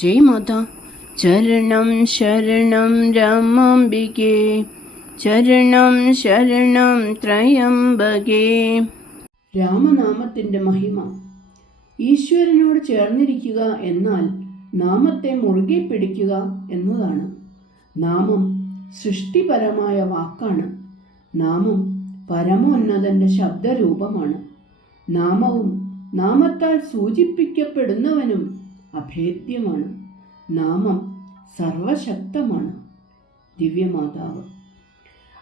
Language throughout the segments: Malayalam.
ജയ് മാതാ. ചരണം ശരണം രാമാംബികേ, ചരണം ശരണം ത്രയംബകേ. രാമനാമത്തിൻ്റെ മഹിമ. ഈശ്വരനോട് ചേർന്നിരിക്കുക എന്നാൽ നാമത്തെ മുറുകെ പിടിക്കുക എന്നതാണ്. നാമം സൃഷ്ടിപരമായ വാക്കാണ്. നാമം പരമോന്നതൻ്റെ ശബ്ദരൂപമാണ്. നാമവും നാമത്താൽ സൂചിപ്പിക്കപ്പെടുന്നവനും അഭേദ്യമാണ്. നാമം സർവശക്തമാണ്. ദിവ്യമാതാവ്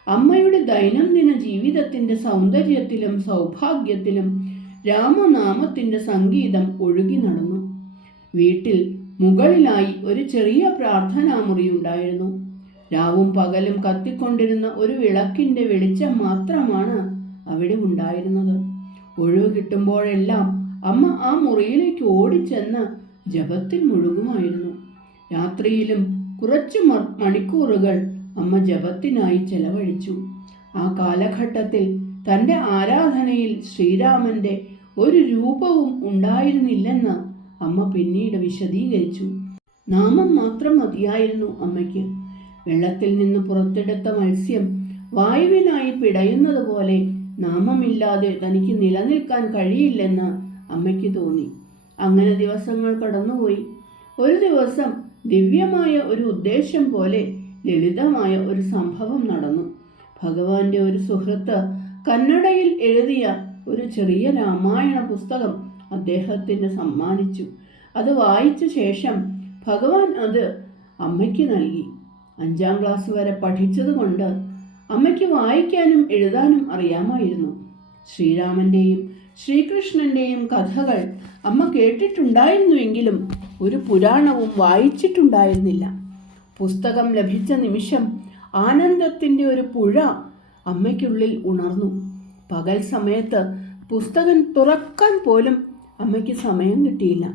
അമ്മയുടെ ദൈനംദിന ജീവിതത്തിൻ്റെ സൗന്ദര്യത്തിലും സൗഭാഗ്യത്തിലും രാമനാമത്തിൻ്റെ സംഗീതം ഒഴുകി നടന്നു. വീട്ടിൽ മുകളിലായി ഒരു ചെറിയ പ്രാർത്ഥനാമുറി ഉണ്ടായിരുന്നു. രാവും പകലും കത്തിക്കൊണ്ടിരുന്ന ഒരു വിളക്കിൻ്റെ വെളിച്ചം മാത്രമാണ് അവിടെ ഉണ്ടായിരുന്നത്. ഒഴിവ് കിട്ടുമ്പോഴെല്ലാം അമ്മ ആ മുറിയിലേക്ക് ഓടിച്ചെന്ന് ജപത്തിൽ മുഴുകുമായിരുന്നു. രാത്രിയിലും കുറച്ചു മണിക്കൂറുകൾ അമ്മ ജപത്തിനായി ചെലവഴിച്ചു. ആ കാലഘട്ടത്തിൽ തൻ്റെ ആരാധനയിൽ ശ്രീരാമൻ്റെ ഒരു രൂപവും ഉണ്ടായിരുന്നില്ലെന്ന് അമ്മ പിന്നീട് വിശദീകരിച്ചു. നാമം മാത്രം മതിയായിരുന്നു അമ്മയ്ക്ക്. വെള്ളത്തിൽ നിന്ന് പുറത്തെടുത്ത മത്സ്യം വായുവിനായി പിടയുന്നത് പോലെ നാമമില്ലാതെ തനിക്ക് നിലനിൽക്കാൻ കഴിയില്ലെന്ന് അമ്മയ്ക്ക് തോന്നി. അങ്ങനെ ദിവസങ്ങൾ കടന്നുപോയി. ഒരു ദിവസം ദിവ്യമായ ഒരു ഉദ്ദേശം പോലെ ലളിതമായ ഒരു സംഭവം നടന്നു. ഭഗവാന്റെ ഒരു സുഹൃത്ത് കന്നഡയിൽ എഴുതിയ ഒരു ചെറിയ രാമായണ പുസ്തകം അദ്ദേഹത്തിന് സമ്മാനിച്ചു. അത് വായിച്ച ശേഷം ഭഗവാൻ അത് അമ്മയ്ക്ക് നൽകി. 5ാം ക്ലാസ് വരെ പഠിച്ചതുകൊണ്ട് അമ്മയ്ക്ക് വായിക്കാനും എഴുതാനും അറിയാമായിരുന്നു. ശ്രീരാമൻ്റെയും ശ്രീകൃഷ്ണൻ്റെയും കഥകൾ അമ്മ കേട്ടിട്ടുണ്ടായിരുന്നുവെങ്കിലും ഒരു പുരാണവും വായിച്ചിട്ടുണ്ടായിരുന്നില്ല. പുസ്തകം ലഭിച്ച നിമിഷം ആനന്ദത്തിൻ്റെ ഒരു പുഴ അമ്മയ്ക്കുള്ളിൽ ഉണർന്നു. പകൽ സമയത്ത് പുസ്തകം തുറക്കാൻ പോലും അമ്മയ്ക്ക് സമയം കിട്ടിയില്ല.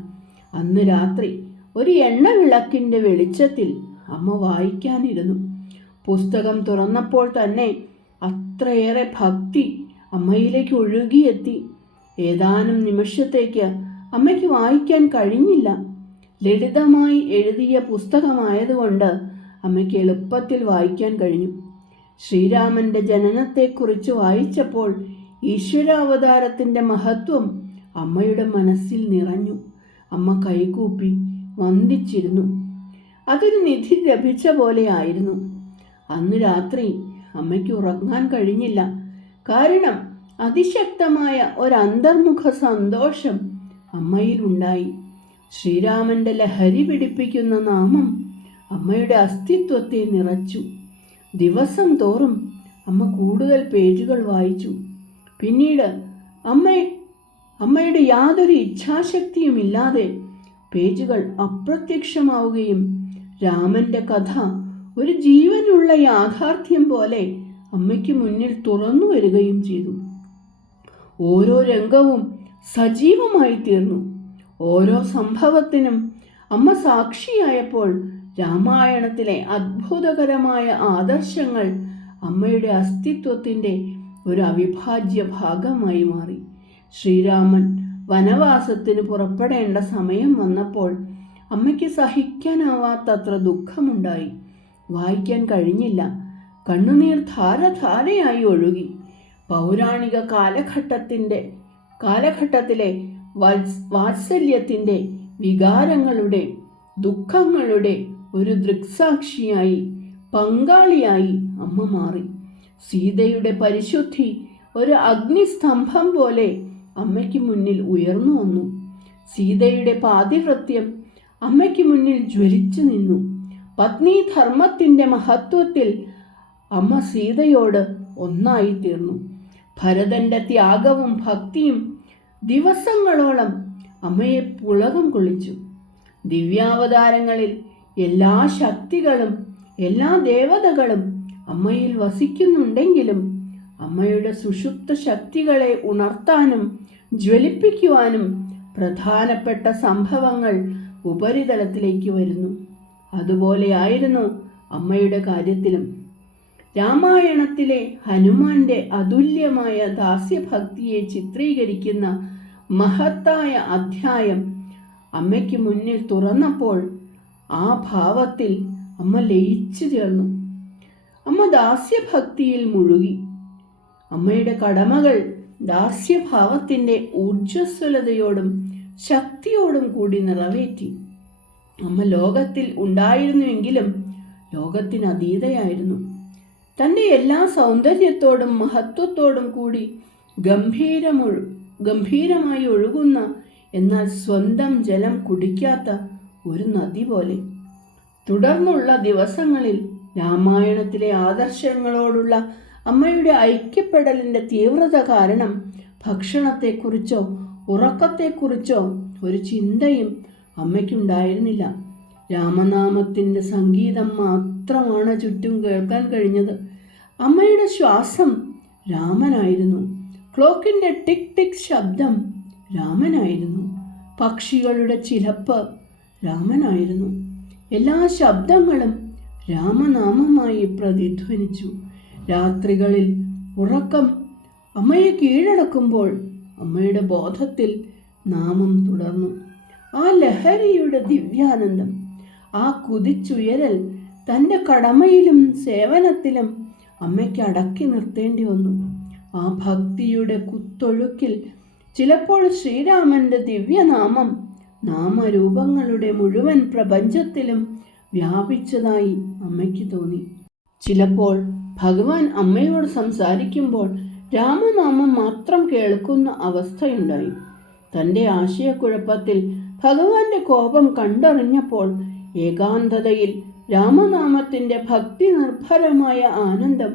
അന്ന് രാത്രി ഒരു എണ്ണവിളക്കിൻ്റെ വെളിച്ചത്തിൽ അമ്മ വായിക്കാനിരുന്നു. പുസ്തകം തുറന്നപ്പോൾ തന്നെ അത്രയേറെ ഭക്തി അമ്മയിലേക്ക് ഒഴുകിയെത്തി. ഏതാനും നിമിഷത്തേക്ക് അമ്മയ്ക്ക് വായിക്കാൻ കഴിഞ്ഞില്ല. ലളിതമായി എഴുതിയ പുസ്തകമായതുകൊണ്ട് അമ്മയ്ക്ക് എളുപ്പത്തിൽ വായിക്കാൻ കഴിഞ്ഞു. ശ്രീരാമൻ്റെ ജനനത്തെക്കുറിച്ച് വായിച്ചപ്പോൾ ഈശ്വരാവതാരത്തിൻ്റെ മഹത്വം അമ്മയുടെ മനസ്സിൽ നിറഞ്ഞു. അമ്മ കൈകൂപ്പി വന്ദിച്ചിരുന്നു. അതൊരു നിധി ലഭിച്ച പോലെ ആയിരുന്നു. അന്ന് രാത്രി അമ്മയ്ക്ക് ഉറങ്ങാൻ കഴിഞ്ഞില്ല. കാരണം അതിശക്തമായ ഒരന്തർമുഖ സന്തോഷം അമ്മയിലുണ്ടായി. ശ്രീരാമൻ്റെ ലഹരി പിടിപ്പിക്കുന്ന നാമം അമ്മയുടെ അസ്തിത്വത്തെ നിറച്ചു. ദിവസം തോറും അമ്മ കൂടുതൽ പേജുകൾ വായിച്ചു. പിന്നീട് അമ്മയുടെ യാതൊരു ഇച്ഛാശക്തിയുമില്ലാതെ പേജുകൾ അപ്രത്യക്ഷമാവുകയും രാമൻ്റെ കഥ ഒരു ജീവനുള്ള യാഥാർത്ഥ്യം പോലെ അമ്മയ്ക്ക് മുന്നിൽ തുറന്നു വരികയും ചെയ്തു. ഓരോ രംഗവും സജീവമായി തീർന്നു. ഓരോ സംഭവത്തിനും അമ്മ സാക്ഷിയായപ്പോൾ രാമായണത്തിലെ അത്ഭുതകരമായ ആദർശങ്ങൾ അമ്മയുടെ അസ്തിത്വത്തിൻ്റെ ഒരു അവിഭാജ്യ ഭാഗമായി മാറി. ശ്രീരാമൻ വനവാസത്തിന് പുറപ്പെടേണ്ട സമയം വന്നപ്പോൾ അമ്മയ്ക്ക് സഹിക്കാനാവാത്തത്ര ദുഃഖമുണ്ടായി. വായിക്കാൻ കഴിഞ്ഞില്ല. കണ്ണുനീർ ധാരധാരയായി ഒഴുകി. പൗരാണിക കാലഘട്ടത്തിലെ വാത്സല്യത്തിൻ്റെ വികാരങ്ങളുടെ ദുഃഖങ്ങളുടെ ഒരു ദൃക്സാക്ഷിയായി പങ്കാളിയായി അമ്മ മാറി. സീതയുടെ പരിശുദ്ധി ഒരു അഗ്നിസ്തംഭം പോലെ അമ്മയ്ക്ക് മുന്നിൽ ഉയർന്നു വന്നു. സീതയുടെ പാതിവ്രത്യം അമ്മയ്ക്ക് മുന്നിൽ ജ്വലിച്ചു നിന്നു. പത്നീധർമ്മത്തിൻ്റെ മഹത്വത്തിൽ അമ്മ സീതയോട് ഒന്നായി തീർന്നു. ഭരതൻ്റെ ത്യാഗവും ഭക്തിയും ദിവസങ്ങളോളം അമ്മയെ പുളകം കൊള്ളിച്ചു. ദിവ്യാവതാരങ്ങളിൽ എല്ലാ ശക്തികളും എല്ലാ ദേവതകളും അമ്മയിൽ വസിക്കുന്നുണ്ടെങ്കിലും അമ്മയുടെ സുഷുപ്ത ശക്തികളെ ഉണർത്താനും ജ്വലിപ്പിക്കുവാനും പ്രധാനപ്പെട്ട സംഭവങ്ങൾ ഉപരിതലത്തിലേക്ക് വരുന്നു. അതുപോലെയായിരുന്നു അമ്മയുടെ കാര്യത്തിലും. രാമായണത്തിലെ ഹനുമാന്റെ അതുല്യമായ ദാസ്യഭക്തിയെ ചിത്രീകരിക്കുന്ന മഹത്തായ അധ്യായം അമ്മയ്ക്ക് മുന്നിൽ തുറന്നപ്പോൾ ആ ഭാവത്തിൽ അമ്മ ലയിച്ചു ചേർന്നു. അമ്മ ദാസ്യഭക്തിയിൽ മുഴുകി. അമ്മയുടെ കടമകൾ ദാസ്യഭാവത്തിൻ്റെ ഊർജ്ജസ്വലതയോടും ശക്തിയോടും കൂടി നിറവേറ്റി. അമ്മ ലോകത്തിൽ ഉണ്ടായിരുന്നുവെങ്കിലും ലോകത്തിന് അതീതയായിരുന്നു. തൻ്റെ എല്ലാ സൗന്ദര്യത്തോടും മഹത്വത്തോടും കൂടി ഗംഭീരമായി ഒഴുകുന്ന, എന്നാൽ സ്വന്തം ജലം കുടിക്കാത്ത ഒരു നദി പോലെ. തുടർന്നുള്ള ദിവസങ്ങളിൽ രാമായണത്തിലെ ആദർശങ്ങളോടുള്ള അമ്മയുടെ ഐക്യപ്പെടലിൻ്റെ തീവ്രത കാരണം ഭക്ഷണത്തെക്കുറിച്ചോ ഉറക്കത്തെക്കുറിച്ചോ ഒരു ചിന്തയും അമ്മയ്ക്കുണ്ടായിരുന്നില്ല. രാമനാമത്തിൻ്റെ സംഗീതം മാത്രമാണ് ചുറ്റും കേൾക്കാൻ കഴിഞ്ഞത്. അമ്മയുടെ ശ്വാസം രാമനായിരുന്നു. ക്ലോക്കിൻ്റെ ടിക് ടിക് ശബ്ദം രാമനായിരുന്നു. പക്ഷികളുടെ ചിലപ്പ് രാമനായിരുന്നു. എല്ലാ ശബ്ദങ്ങളും രാമനാമമായി പ്രതിധ്വനിച്ചു. രാത്രികളിൽ ഉറക്കം അമ്മയെ കീഴടക്കുമ്പോൾ അമ്മയുടെ ബോധത്തിൽ നാമം തുടർന്നു. ആ ലഹരിയുടെ ദിവ്യാനന്ദം, ആ കുതിച്ചുയരൽ തൻ്റെ കടമയിലും സേവനത്തിലും അമ്മയ്ക്ക് അടക്കി നിർത്തേണ്ടി വന്നു. ആ ഭക്തിയുടെ കുത്തൊഴുക്കിൽ ചിലപ്പോൾ ശ്രീരാമൻ്റെ ദിവ്യനാമം നാമരൂപങ്ങളുടെ മുഴുവൻ പ്രപഞ്ചത്തിലും വ്യാപിച്ചതായി അമ്മയ്ക്ക് തോന്നി. ചിലപ്പോൾ ഭഗവാൻ അമ്മയോട് സംസാരിക്കുമ്പോൾ രാമനാമം മാത്രം കേൾക്കുന്ന അവസ്ഥയുണ്ടായി. തൻ്റെ ആശയക്കുഴപ്പത്തിൽ ഭഗവാന്റെ കോപം കണ്ടറിഞ്ഞപ്പോൾ ഏകാന്തതയിൽ രാമനാമത്തിൻ്റെ ഭക്തി നിർഭരമായ ആനന്ദം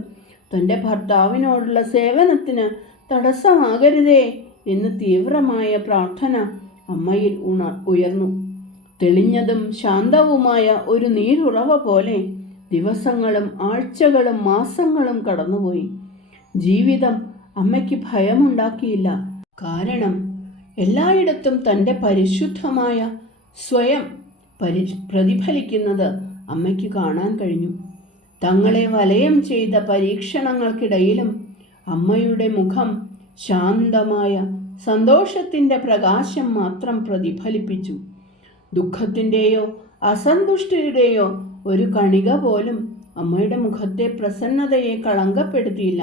തൻ്റെ ഭർത്താവിനോടുള്ള സേവനത്തിന് തടസ്സമാകരുതേ എന്ന് തീവ്രമായ പ്രാർത്ഥന അമ്മയിൽ ഉയർന്നു. തെളിഞ്ഞതും ശാന്തവുമായ ഒരു നീരുറവ പോലെ ദിവസങ്ങളും ആഴ്ചകളും മാസങ്ങളും കടന്നുപോയി. ജീവിതം അമ്മയ്ക്ക് ഭയമുണ്ടാക്കിയില്ല. കാരണം എല്ലായിടത്തും തൻ്റെ പരിശുദ്ധമായ സ്വയം പ്രതിഫലിക്കുന്നത് അമ്മയ്ക്ക് കാണാൻ കഴിഞ്ഞു. തങ്ങളെ വലയം ചെയ്ത പരീക്ഷണങ്ങൾക്കിടയിലും അമ്മയുടെ മുഖം ശാന്തമായ സന്തോഷത്തിൻ്റെ പ്രകാശം മാത്രം പ്രതിഫലിപ്പിച്ചു. ദുഃഖത്തിൻ്റെയോ അസന്തുഷ്ടിയുടെയോ ഒരു കണിക പോലും അമ്മയുടെ മുഖത്തെ പ്രസന്നതയെ കളങ്കപ്പെടുത്തിയില്ല.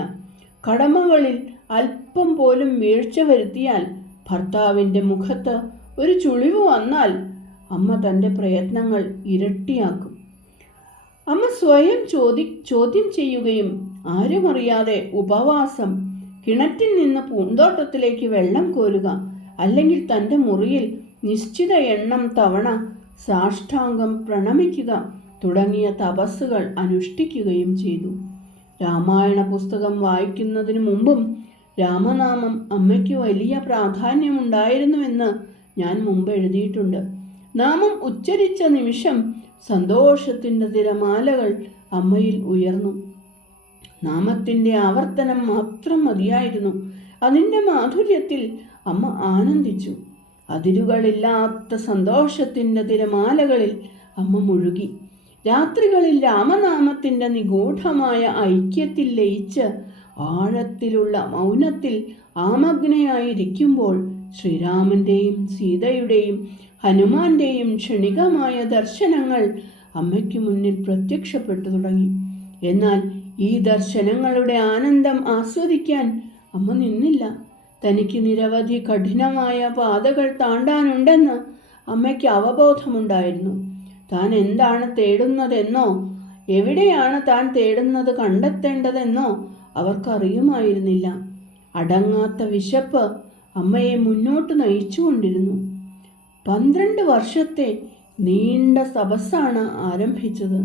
കടമകളിൽ അല്പം പോലും വീഴ്ച വരുത്തിയാൽ, ഭർത്താവിൻ്റെ മുഖത്ത് ഒരു ചുളിവ് വന്നാൽ അമ്മ തൻ്റെ പ്രയത്നങ്ങൾ ഇരട്ടിയാക്കും. അമ്മ സ്വയം ചോദ്യം ചെയ്യുകയും ആരുമറിയാതെ ഉപവാസം, കിണറ്റിൽ നിന്ന് പൂന്തോട്ടത്തിലേക്ക് വെള്ളം കോരുക, അല്ലെങ്കിൽ തൻ്റെ മുറിയിൽ നിശ്ചിത എണ്ണം തവണ സാഷ്ടാംഗം പ്രണമിക്കുക തുടങ്ങിയ തപസ്സുകൾ അനുഷ്ഠിക്കുകയും ചെയ്തു. രാമായണ പുസ്തകം വായിക്കുന്നതിനു മുമ്പും രാമനാമം അമ്മയ്ക്ക് വലിയ പ്രാധാന്യമുണ്ടായിരുന്നുവെന്ന് ഞാൻ മുമ്പ് എഴുതിയിട്ടുണ്ട്. നാമം ഉച്ചരിച്ച നിമിഷം സന്തോഷത്തിൻ്റെ തിരമാലകൾ അമ്മയിൽ ഉയർന്നു. നാമത്തിൻ്റെ ആവർത്തനം മാത്രം മതിയായിരുന്നു. അതിൻ്റെ മാധുര്യത്തിൽ അമ്മ ആനന്ദിച്ചു. അതിരുകളില്ലാത്ത സന്തോഷത്തിൻ്റെ തിരമാലകളിൽ അമ്മ മുഴുകി. രാത്രികളിൽ രാമനാമത്തിൻ്റെ നിഗൂഢമായ ഐക്യത്തിൽ ലയിച്ച് ആഴത്തിലുള്ള മൗനത്തിൽ ആമഗ്നയായിരിക്കുമ്പോൾ ശ്രീരാമൻ്റെയും സീതയുടെയും ഹനുമാന്റെയും ക്ഷണികമായ ദർശനങ്ങൾ അമ്മയ്ക്ക് മുന്നിൽ പ്രത്യക്ഷപ്പെട്ടു തുടങ്ങി. എന്നാൽ ഈ ദർശനങ്ങളുടെ ആനന്ദം ആസ്വദിക്കാൻ അമ്മ നിന്നില്ല. തനിക്ക് നിരവധി കഠിനമായ പാതകൾ താണ്ടാനുണ്ടെന്ന് അമ്മയ്ക്ക് അവബോധമുണ്ടായിരുന്നു. താൻ എന്താണ് തേടുന്നതെന്നോ എവിടെയാണ് താൻ തേടുന്നത് കണ്ടെത്തേണ്ടതെന്നോ അവർക്കറിയുമായിരുന്നില്ല. അടങ്ങാത്ത വിശപ്പ് അമ്മയെ മുന്നോട്ട് നയിച്ചുകൊണ്ടിരുന്നു. 12 വർഷത്തെ നീണ്ട തപസ്സാണ് ആരംഭിച്ചത്.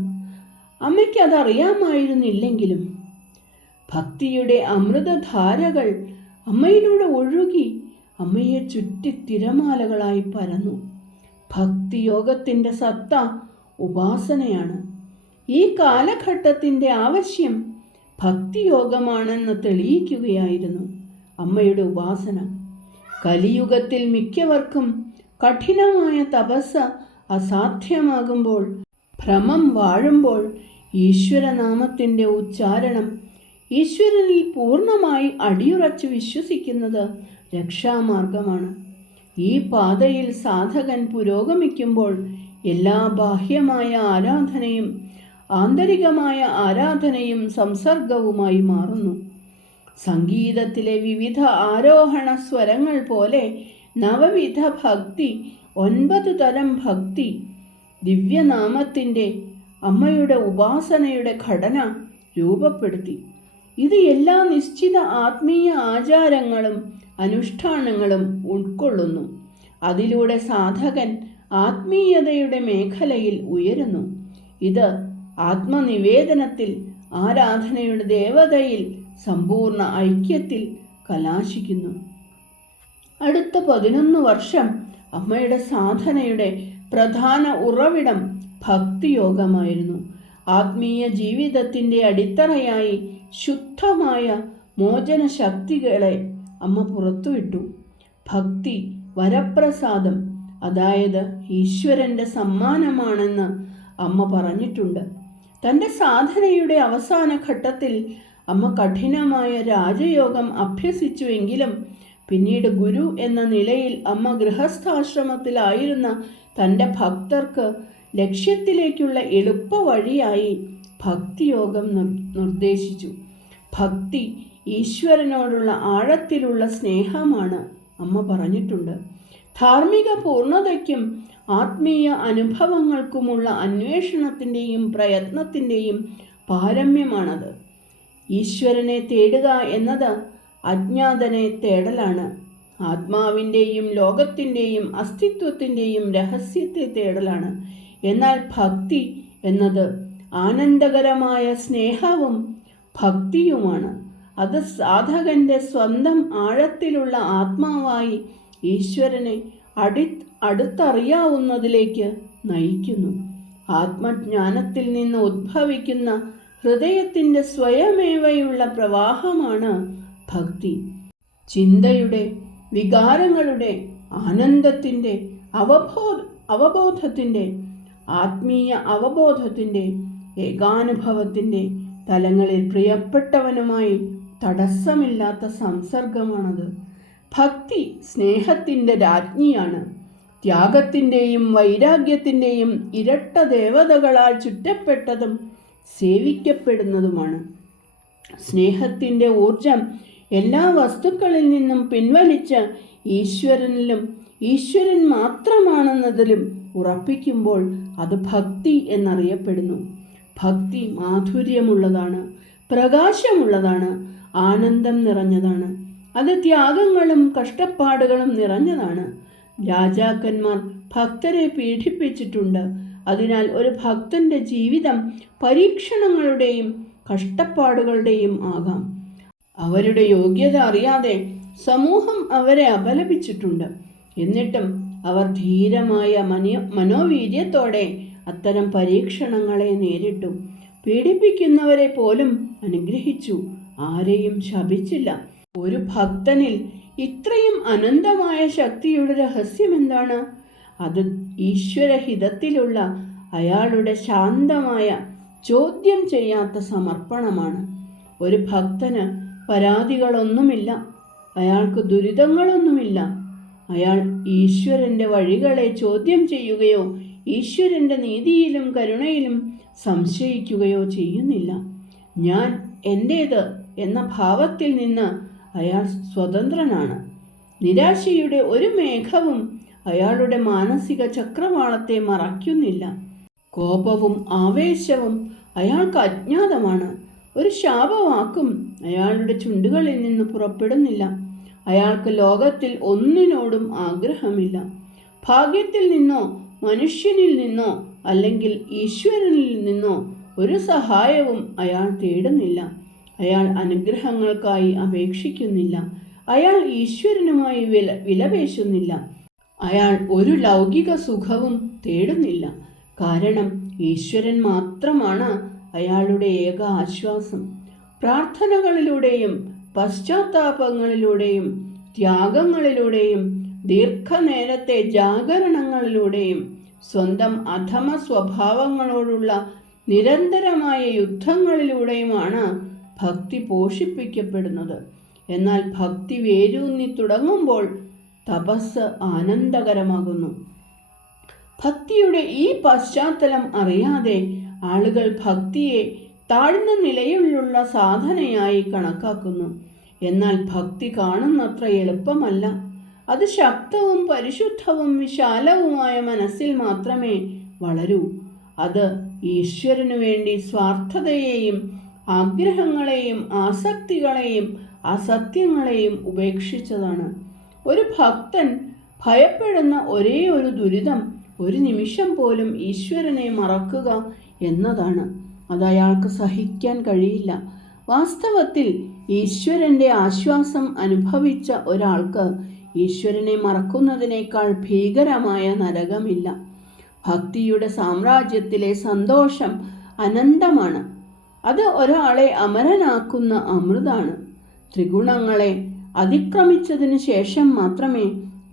അമ്മയ്ക്ക് അതറിയാമായിരുന്നില്ലെങ്കിലും ഭക്തിയുടെ അമൃതധാരകൾ അമ്മയിലൂടെ ഒഴുകി അമ്മയെ ചുറ്റി തിരമാലകളായി പരന്നു. ഭക്തിയോഗത്തിൻ്റെ സത്ത ഉപാസനയാണ്. ഈ കാലഘട്ടത്തിൻ്റെ ആവശ്യം ഭക്തിയോഗമാണെന്ന് തെളിയിക്കുകയായിരുന്നു അമ്മയുടെ ഉപാസന. കലിയുഗത്തിൽ മിക്കവർക്കും കഠിനമായ തപസ് അസാധ്യമാകുമ്പോൾ, ഭ്രമം വാഴുമ്പോൾ ഈശ്വരനാമത്തിൻ്റെ ഉച്ചാരണം, ഈശ്വരനിൽ പൂർണ്ണമായി അടിയുറച്ച് വിശ്വസിക്കുന്നത് രക്ഷാമാർഗമാണ്. ഈ പാതയിൽ സാധകൻ പുരോഗമിക്കുമ്പോൾ എല്ലാ ബാഹ്യമായ ആരാധനയും ആന്തരികമായ ആരാധനയും സംസർഗവുമായി മാറുന്നു. സംഗീതത്തിലെ വിവിധ ആരോഹണ സ്വരങ്ങൾ പോലെ നവവിധ ഭക്തി, 9 തരം ഭക്തി, ദിവ്യനാമത്തിൻ്റെ അമ്മയുടെ ഉപാസനയുടെ ഘടന രൂപപ്പെടുത്തി. ഇത് എല്ലാ നിശ്ചിത ആത്മീയ ആചാരങ്ങളും അനുഷ്ഠാനങ്ങളും ഉൾക്കൊള്ളുന്നു. അതിലൂടെ സാധകൻ ആത്മീയതയുടെ മേഖലയിൽ ഉയരുന്നു. ഇത് ആത്മനിവേദനത്തിൽ, ആരാധനയുടെ ദേവതയിൽ സമ്പൂർണ്ണ ഐക്യത്തിൽ കലാശിക്കുന്നു. അടുത്ത 11 വർഷം അമ്മയുടെ സാധനയുടെ പ്രധാന ഉറവിടം ഭക്തിയോഗമായിരുന്നു. ആത്മീയ ജീവിതത്തിൻ്റെ അടിത്തറയായി ശുദ്ധമായ മോചന ശക്തികളെ അമ്മ പുറത്തുവിട്ടു. ഭക്തി വരപ്രസാദം, അതായത് ഈശ്വരൻ്റെ സമ്മാനമാണെന്ന് അമ്മ പറഞ്ഞിട്ടുണ്ട്. തൻ്റെ സാധനയുടെ അവസാന ഘട്ടത്തിൽ അമ്മ കഠിനമായ രാജയോഗം അഭ്യസിച്ചുവെങ്കിലും പിന്നീട് ഗുരു എന്ന നിലയിൽ അമ്മ ഗൃഹസ്ഥാശ്രമത്തിലായിരുന്ന തൻ്റെ ഭക്തർക്ക് ലക്ഷ്യത്തിലേക്കുള്ള എളുപ്പ വഴിയായി ഭക്തിയോഗം നിർദ്ദേശിച്ചു. ഭക്തി ഈശ്വരനോടുള്ള ആഴത്തിലുള്ള സ്നേഹമാണ് അമ്മ പറഞ്ഞിട്ടുണ്ട്. ധാർമ്മിക പൂർണ്ണതയ്ക്കും ആത്മീയ അനുഭവങ്ങൾക്കുമുള്ള അന്വേഷണത്തിൻ്റെയും പ്രയത്നത്തിൻ്റെയും പാരമ്യമാണത്. ഈശ്വരനെ തേടുക എന്നത് അജ്ഞാതനെ തേടലാണ്. ആത്മാവിൻ്റെയും ലോകത്തിൻ്റെയും അസ്തിത്വത്തിൻ്റെയും രഹസ്യത്തെ തേടലാണ്. എന്നാൽ ഭക്തി എന്നത് ആനന്ദകരമായ സ്നേഹവും ഭക്തിയുമാണ്. അത് സാധകൻ്റെ സ്വന്തം ആഴത്തിലുള്ള ആത്മാവായി ഈശ്വരനെ അടുത്തറിയാവുന്നതിലേക്ക് നയിക്കുന്നു. ആത്മജ്ഞാനത്തിൽ നിന്ന് ഉദ്ഭവിക്കുന്ന ഹൃദയത്തിൻ്റെ സ്വയമേവയുള്ള പ്രവാഹമാണ് ഭക്തി. ചിന്തയുടെ, വികാരങ്ങളുടെ, ആനന്ദത്തിൻ്റെ, അവബോധത്തിൻ്റെ, ആത്മീയ അവബോധത്തിൻ്റെ, ഏകാനുഭവത്തിൻ്റെ തലങ്ങളിൽ പ്രിയപ്പെട്ടവനുമായി തടസ്സമില്ലാത്ത സംസർഗമാണത്. ഭക്തി സ്നേഹത്തിൻ്റെ രാജ്ഞിയാണ്. ത്യാഗത്തിൻ്റെയും വൈരാഗ്യത്തിൻ്റെയും ഇരട്ട ദേവതകളാൽ ചുറ്റപ്പെട്ടതും സേവിക്കപ്പെടുന്നതുമാണ്. സ്നേഹത്തിൻ്റെ ഊർജം എല്ലാ വസ്തുക്കളിൽ നിന്നും പിൻവലിച്ച് ഈശ്വരനിലും ഈശ്വരൻ മാത്രമാണെന്നതിലും ഉറപ്പിക്കുമ്പോൾ അത് ഭക്തി എന്നറിയപ്പെടുന്നു. ഭക്തി മാധുര്യമുള്ളതാണ്, പ്രകാശമുള്ളതാണ്, ആനന്ദം നിറഞ്ഞതാണ്. അത് ത്യാഗങ്ങളും കഷ്ടപ്പാടുകളും നിറഞ്ഞതാണ്. രാജാക്കന്മാർ ഭക്തരെ പീഡിപ്പിച്ചിട്ടുണ്ട്. അതിനാൽ ഒരു ഭക്തൻ്റെ ജീവിതം പരീക്ഷണങ്ങളുടെയും കഷ്ടപ്പാടുകളുടെയും ആകാം. അവരുടെ യോഗ്യത അറിയാതെ സമൂഹം അവരെ അപലപിച്ചിട്ടുണ്ട്. എന്നിട്ടും അവർ ധീരമായ മനോവീര്യത്തോടെ അത്തരം പരീക്ഷണങ്ങളെ നേരിട്ടു. പീഡിപ്പിക്കുന്നവരെ പോലും അനുഗ്രഹിച്ചു, ആരെയും ശപിച്ചില്ല. ഒരു ഭക്തനിൽ ഇത്രയും അനന്തമായ ശക്തിയുടെ രഹസ്യം എന്താണ്? അത് ഈശ്വരഹിതത്തിലുള്ള അയാളുടെ ശാന്തമായ, ചോദ്യം ചെയ്യാത്ത സമർപ്പണമാണ്. ഒരു ഭക്തന് പരാതികളൊന്നുമില്ല, അയാൾക്ക് ദുരിതങ്ങളൊന്നുമില്ല. അയാൾ ഈശ്വരൻ്റെ വഴികളെ ചോദ്യം ചെയ്യുകയോ ഈശ്വരൻ്റെ നീതിയിലും കരുണയിലും സംശയിക്കുകയോ ചെയ്യുന്നില്ല. ഞാൻ എൻ്റേത് എന്ന ഭാവത്തിൽ നിന്ന് അയാൾ സ്വതന്ത്രനാണ്. നിരാശയുടെ ഒരു മേഘവും അയാളുടെ മാനസിക ചക്രവാളത്തെ മറയ്ക്കുന്നില്ല. കോപവും ആവേശവും അയാൾക്ക് അജ്ഞാതമാണ്. ഒരു ശാപവാക്കും അയാളുടെ ചുണ്ടുകളിൽ നിന്ന് പുറപ്പെടുന്നില്ല. അയാൾക്ക് ലോകത്തിൽ ഒന്നിനോടും ആഗ്രഹമില്ല. ഭാഗ്യത്തിൽ നിന്നോ മനുഷ്യനിൽ നിന്നോ അല്ലെങ്കിൽ ഈശ്വരനിൽ നിന്നോ ഒരു സഹായവും അയാൾ തേടുന്നില്ല. അയാൾ അനുഗ്രഹങ്ങൾക്കായി അപേക്ഷിക്കുന്നില്ല. അയാൾ ഈശ്വരനുമായി വിലപേശുന്നില്ല. അയാൾ ഒരു ലൗകിക സുഖവും തേടുന്നില്ല. കാരണം ഈശ്വരൻ മാത്രമാണ് അയാളുടെ ഏക ആശ്വാസം. പ്രാർത്ഥനകളിലൂടെയും പശ്ചാത്താപങ്ങളിലൂടെയും ത്യാഗങ്ങളിലൂടെയും ദീർഘനേരത്തെ ജാഗരണങ്ങളിലൂടെയും സ്വന്തം അധമ സ്വഭാവങ്ങളോടുള്ള നിരന്തരമായ യുദ്ധങ്ങളിലൂടെയുമാണ് ഭക്തി പോഷിപ്പിക്കപ്പെടുന്നത്. എന്നാൽ ഭക്തി വേരൂന്നി തുടങ്ങുമ്പോൾ തപസ് ആനന്ദകരമാകുന്നു. ഭക്തിയുടെ ഈ പശ്ചാത്തലം അറിയാതെ ആളുകൾ ഭക്തിയെ താഴ്ന്ന നിലയിലുള്ള സാധനയായി കണക്കാക്കുന്നു. എന്നാൽ ഭക്തി കാണുന്നത്ര എളുപ്പമല്ല. അത് ശക്തവും പരിശുദ്ധവും വിശാലവുമായ മനസ്സിൽ മാത്രമേ വളരൂ. അത് ഈശ്വരനു വേണ്ടി സ്വാർത്ഥതയെയും ആഗ്രഹങ്ങളെയും ആസക്തികളെയും അസത്യങ്ങളെയും ഉപേക്ഷിച്ചതാണ്. ഒരു ഭക്തൻ ഭയപ്പെടുന്ന ഒരേ ഒരു ദുരിതം ഒരു നിമിഷം പോലും ഈശ്വരനെ മറക്കുക എന്നതാണ്. അത് അയാൾക്ക് സഹിക്കാൻ കഴിയില്ല. വാസ്തവത്തിൽ ഈശ്വരൻ്റെ ആശ്വാസം അനുഭവിച്ച ഒരാൾക്ക് ഈശ്വരനെ മറക്കുന്നതിനേക്കാൾ ഭീകരമായ നരകമില്ല. ഭക്തിയുടെ സാമ്രാജ്യത്തിലെ സന്തോഷം അനന്തമാണ്. അത് ഒരാളെ അമരനാക്കുന്ന അമൃതാണ്. ത്രിഗുണങ്ങളെ അതിക്രമിച്ചതിന് ശേഷം മാത്രമേ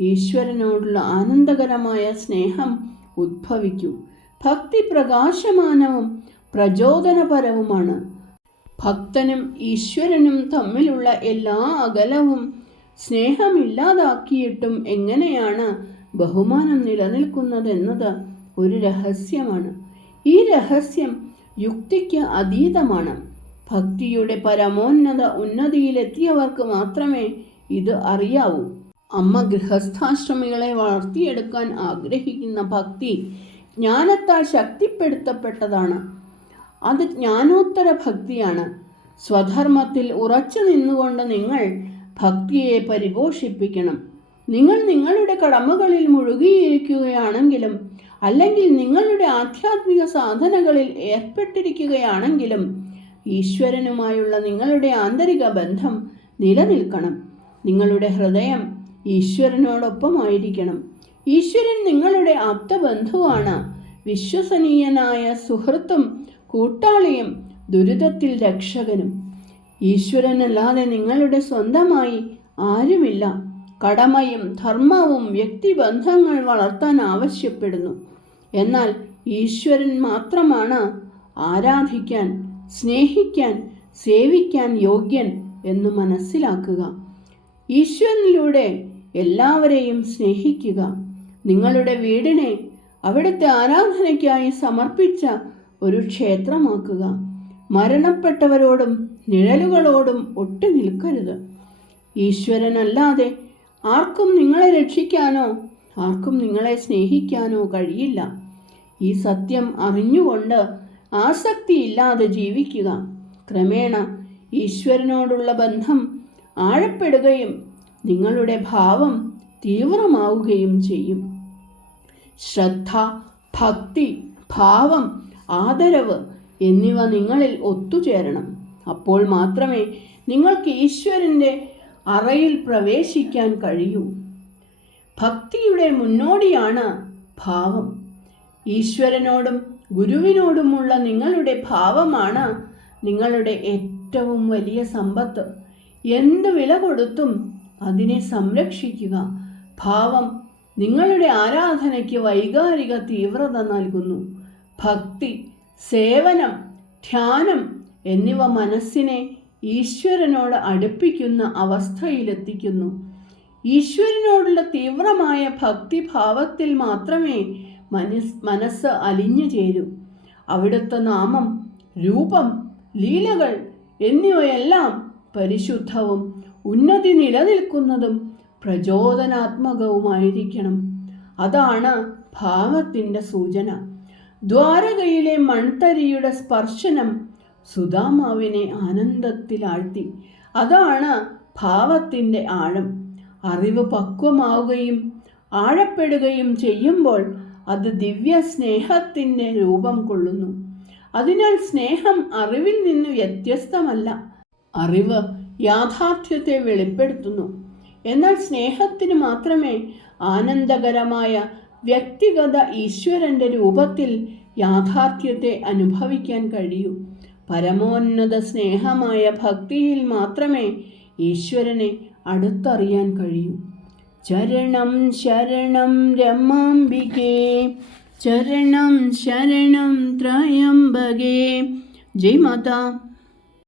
ഈശ്വരനോടുള്ള ആനന്ദകരമായ സ്നേഹം ഉദ്ഭവിക്കൂ. ഭക്തി പ്രകാശമാനവും പ്രചോദനപരവുമാണ്. ഭക്തനും ഈശ്വരനും തമ്മിലുള്ള എല്ലാ അകലവും സ്നേഹമില്ലാതാക്കിയിട്ടും എങ്ങനെയാണ് ബഹുമാനം നിലനിൽക്കുന്നതെന്നത് ഒരു രഹസ്യമാണ്. ഈ രഹസ്യം യുക്തിക്ക് അതീതമാണ്. ഭക്തിയുടെ പരമോന്നത ഉന്നതിയിലെത്തിയവർക്ക് മാത്രമേ ഇത് അറിയാവൂ. അമ്മ ഗൃഹസ്ഥാശ്രമികളെ വളർത്തിയെടുക്കാൻ ആഗ്രഹിക്കുന്ന ഭക്തി ജ്ഞാനത്താൽ ശക്തിപ്പെടുത്തപ്പെട്ടതാണ്. അത് ജ്ഞാനോത്തര ഭക്തിയാണ്. സ്വധർമ്മത്തിൽ ഉറച്ചു നിന്നുകൊണ്ട് നിങ്ങൾ ഭക്തിയെ പരിപോഷിപ്പിക്കണം. നിങ്ങൾ നിങ്ങളുടെ കടമകളിൽ മുഴുകിയിരിക്കുകയാണെങ്കിലും അല്ലെങ്കിൽ നിങ്ങളുടെ ആധ്യാത്മിക സാധനകളിൽ ഏർപ്പെട്ടിരിക്കുകയാണെങ്കിലും ഈശ്വരനുമായുള്ള നിങ്ങളുടെ ആന്തരിക ബന്ധം നിലനിൽക്കണം. നിങ്ങളുടെ ഹൃദയം ഈശ്വരനോടൊപ്പമായിരിക്കണം. ഈശ്വരൻ നിങ്ങളുടെ ആപ്തബന്ധുവാണ്, വിശ്വസനീയനായ സുഹൃത്തും കൂട്ടാളിയും ദുരിതത്തിൽ രക്ഷകനും. ഈശ്വരനല്ലാതെ നിങ്ങളുടെ സ്വന്തമായി ആരുമില്ല. കടമയും ധർമ്മവും വ്യക്തിബന്ധങ്ങൾ വളർത്താൻ ആവശ്യപ്പെടുന്നു. എന്നാൽ ഈശ്വരൻ മാത്രമാണ് ആരാധിക്കാൻ, സ്നേഹിക്കാൻ, സേവിക്കാൻ യോഗ്യൻ എന്ന് മനസ്സിലാക്കുക. ഈശ്വരനിലൂടെ എല്ലാവരെയും സ്നേഹിക്കുക. നിങ്ങളുടെ വീടിനെ അവിടുത്തെ ആരാധനയ്ക്കായി സമർപ്പിച്ച ഒരു ക്ഷേത്രമാക്കുക. മരണപ്പെട്ടവരോടും നിഴലുകളോടും ഒട്ടു നിൽക്കരുത്. ഈശ്വരനല്ലാതെ ആർക്കും നിങ്ങളെ രക്ഷിക്കാനോ ആർക്കും നിങ്ങളെ സ്നേഹിക്കാനോ കഴിയില്ല. ഈ സത്യം അറിഞ്ഞുകൊണ്ട് ആസക്തിയില്ലാതെ ജീവിക്കുക. ക്രമേണ ഈശ്വരനോടുള്ള ബന്ധം ആഴപ്പെടുകയും നിങ്ങളുടെ ഭാവം തീവ്രമാവുകയും ചെയ്യും. ശ്രദ്ധ, ഭക്തി, ഭാവം, ആദരവ് എന്നിവ നിങ്ങളിൽ ഒത്തുചേരണം. അപ്പോൾ മാത്രമേ നിങ്ങൾക്ക് ഈശ്വരൻ്റെ അറയിൽ പ്രവേശിക്കാൻ കഴിയൂ. ഭക്തിയുടെ മുന്നോടിയാണ് ഭാവം. ഈശ്വരനോടും ഗുരുവിനോടുമുള്ള നിങ്ങളുടെ ഭാവമാണ് നിങ്ങളുടെ ഏറ്റവും വലിയ സമ്പത്ത്. എന്ത് വില കൊടുത്തും അതിനെ സംരക്ഷിക്കുക. ഭാവം നിങ്ങളുടെ ആരാധനയ്ക്ക് വൈകാരിക തീവ്രത നൽകുന്നു. ഭക്തി, സേവനം, ധ്യാനം എന്നിവ മനസ്സിനെ ഈശ്വരനോട് അടുപ്പിക്കുന്ന അവസ്ഥയിലെത്തിക്കുന്നു. ഈശ്വരനോടുള്ള തീവ്രമായ ഭക്തിഭാവത്തിൽ മാത്രമേ മനസ്സ് അലിഞ്ഞു ചേരൂ. അവിടുത്തെ നാമം, രൂപം, ലീലകൾ എന്നിവയെല്ലാം പരിശുദ്ധവും ഉന്നതി നിലനിൽക്കുന്നതും പ്രചോദനാത്മകവുമായിരിക്കണം. അതാണ് ഭാവത്തിൻ്റെ സൂചന. ദ്വാരകയിലെ മൺതരിയുടെ സ്പർശനം സുദാമാവിനെ ആനന്ദത്തിലാഴ്ത്തി. അതാണ് ഭാവത്തിൻ്റെ ആഴം. അറിവ് പക്വമാവുകയും ആഴപ്പെടുകയും ചെയ്യുമ്പോൾ അത് ദിവ്യ സ്നേഹത്തിൻ്റെ രൂപം കൊള്ളുന്നു. അതിനാൽ സ്നേഹം അറിവിൽ നിന്ന് വ്യത്യസ്തമല്ല. അറിവ് യാഥാർത്ഥ്യത്തെ വെളിപ്പെടുത്തുന്നു. എന്നാൽ സ്നേഹത്തിന് മാത്രമേ ആനന്ദകരമായ വ്യക്തിഗത ഈശ്വരൻ്റെ രൂപത്തിൽ യാഥാർത്ഥ്യത്തെ അനുഭവിക്കാൻ കഴിയൂ. പരമോന്നത സ്നേഹമായ ഭക്തിയിൽ മാത്രമേ ഈശ്വരനെ അടുത്തറിയാൻ കഴിയൂ. ചരണം ശരണം രമാംബികേ, ചരണം ശരണം ത്രയംബകേ. ജയ് മാതാ.